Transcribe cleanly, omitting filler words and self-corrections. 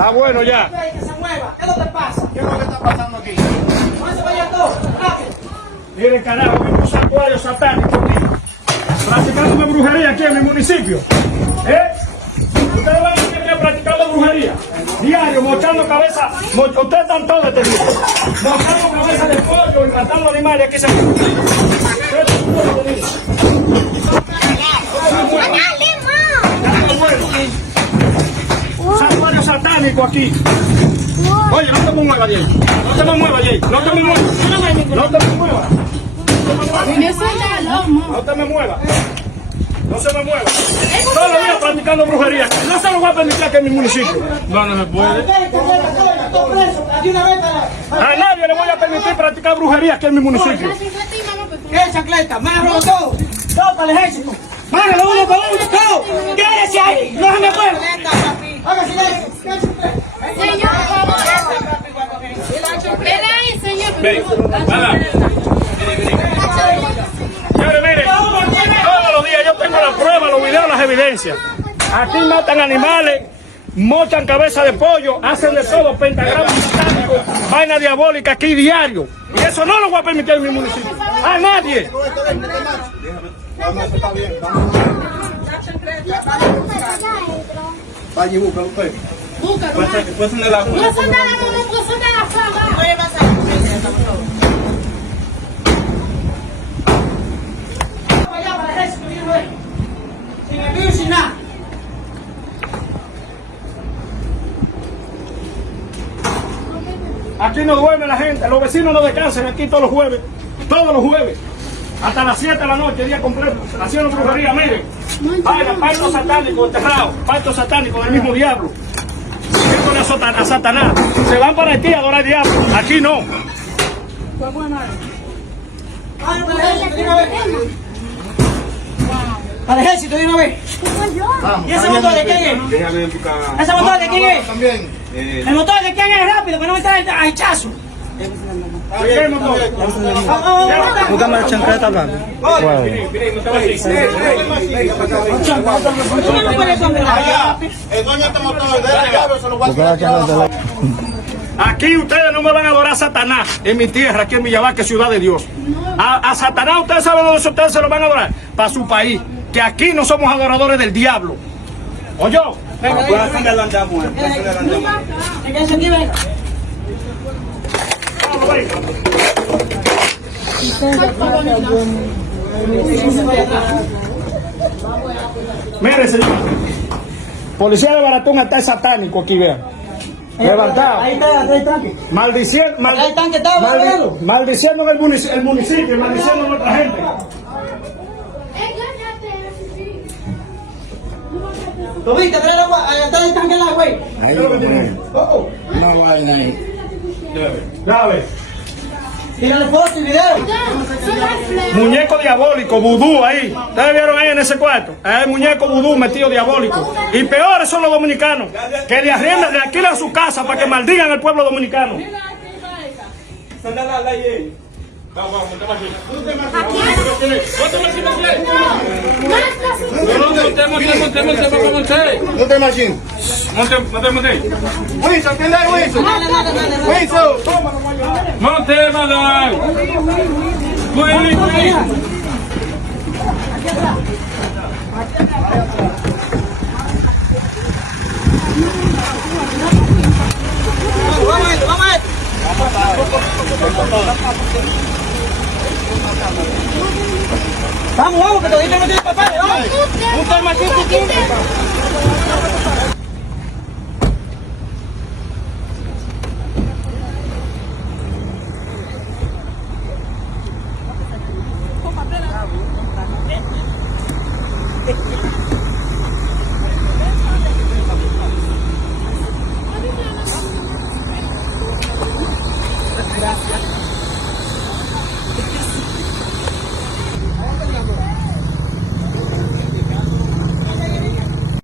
Está bueno ya. Que se mueva. ¿Qué es lo que pasa? ¿Qué es lo que está pasando aquí? No se vaya todo. Rápido. Miren, carajo, que un santuario satánico aquí. Practicando una brujería aquí en mi municipio. Ustedes van a estar aquí practicando brujería. Diario, mochando cabeza. Ustedes están todos detenidos. Mochando cabeza de pollo y matando animales aquí se. Santuario satánico aquí. Oye, no te me muevas de ahí. No te me muevas de ahí. No te me muevas. No te me muevas. No te me muevas. No se me mueva. Todos los días practicando brujería. No se lo voy a permitir aquí en mi municipio. No se puede. A nadie le voy a permitir practicar brujería aquí en mi municipio. ¿Qué chancleta? Máralo todo. Todo para el ejército. Máralo uno con uno. Todo. Quédese ahí. No se me mueva. Haga silencio. Señor, espera ahí, señor. Señores, miren, todos los días yo tengo la prueba, los videos, las evidencias. Aquí matan animales, mochan cabeza de pollo, hacen de todo, pentagramas satánicos, vaina diabólica aquí diario. Y eso no lo voy a permitir en mi municipio. A nadie. Vaya y búscalo usted. Búscalo. Pues de la No son de la fama. Sin envío, sin nada. Aquí no duerme la gente, los vecinos no descansan aquí todos los jueves, hasta las 7 de la noche, día completo, haciendo brujería, miren. Vaina, pacto satánico, enterrado, pacto satánico del mismo diablo. A Satanás. Se van para Haití a adorar al diablo. Aquí no. Para el ejército de una vez. ¿Y ese motor de quién es? ¿Ese motor de quién es? También. ¿El motor de quién es? Rápido, que no me trae a hachazo. ¿Qué motor? Búscame la chancleta blanca. El dueño de este motor, del diablo, se lo voy a Busca la chancleta. Aquí ustedes no me van a adorar a Satanás en mi tierra, aquí en Villabaque, ciudad de Dios. A Satanás ustedes saben dónde ustedes se lo van a adorar. Para su país. Que aquí no somos adoradores del diablo. ¿Oye? Venga, Voy a hacerle la llama. Quédense aquí, venga. Mire, señor. Policía de Baratón está satánico aquí, vean. Levantado. Ahí está el tanque. Maldiciendo, Ahí el tanque está, ¿verdad? maldiciendo el municipio, maldiciendo a nuestra gente. ¿Lo viste? Está el tanque la güey. Ahí lo tiene. Una vaina ahí. Dale. Tírale foto y video. Muñeco diabólico, vudú ahí. ¿Ustedes vieron ahí en ese cuarto? Hay muñeco vudú metido diabólico. Y peores son los dominicanos, que le arriendan, le alquilan su casa para que maldigan al pueblo dominicano. No te imagino. Monte. Wilson, ¿quién es Wilson? Wilson, toma. Monte, madre. Vamos a esto. Vamos, que todavía no tiene papeles. Vamos. Un tal machito aquí.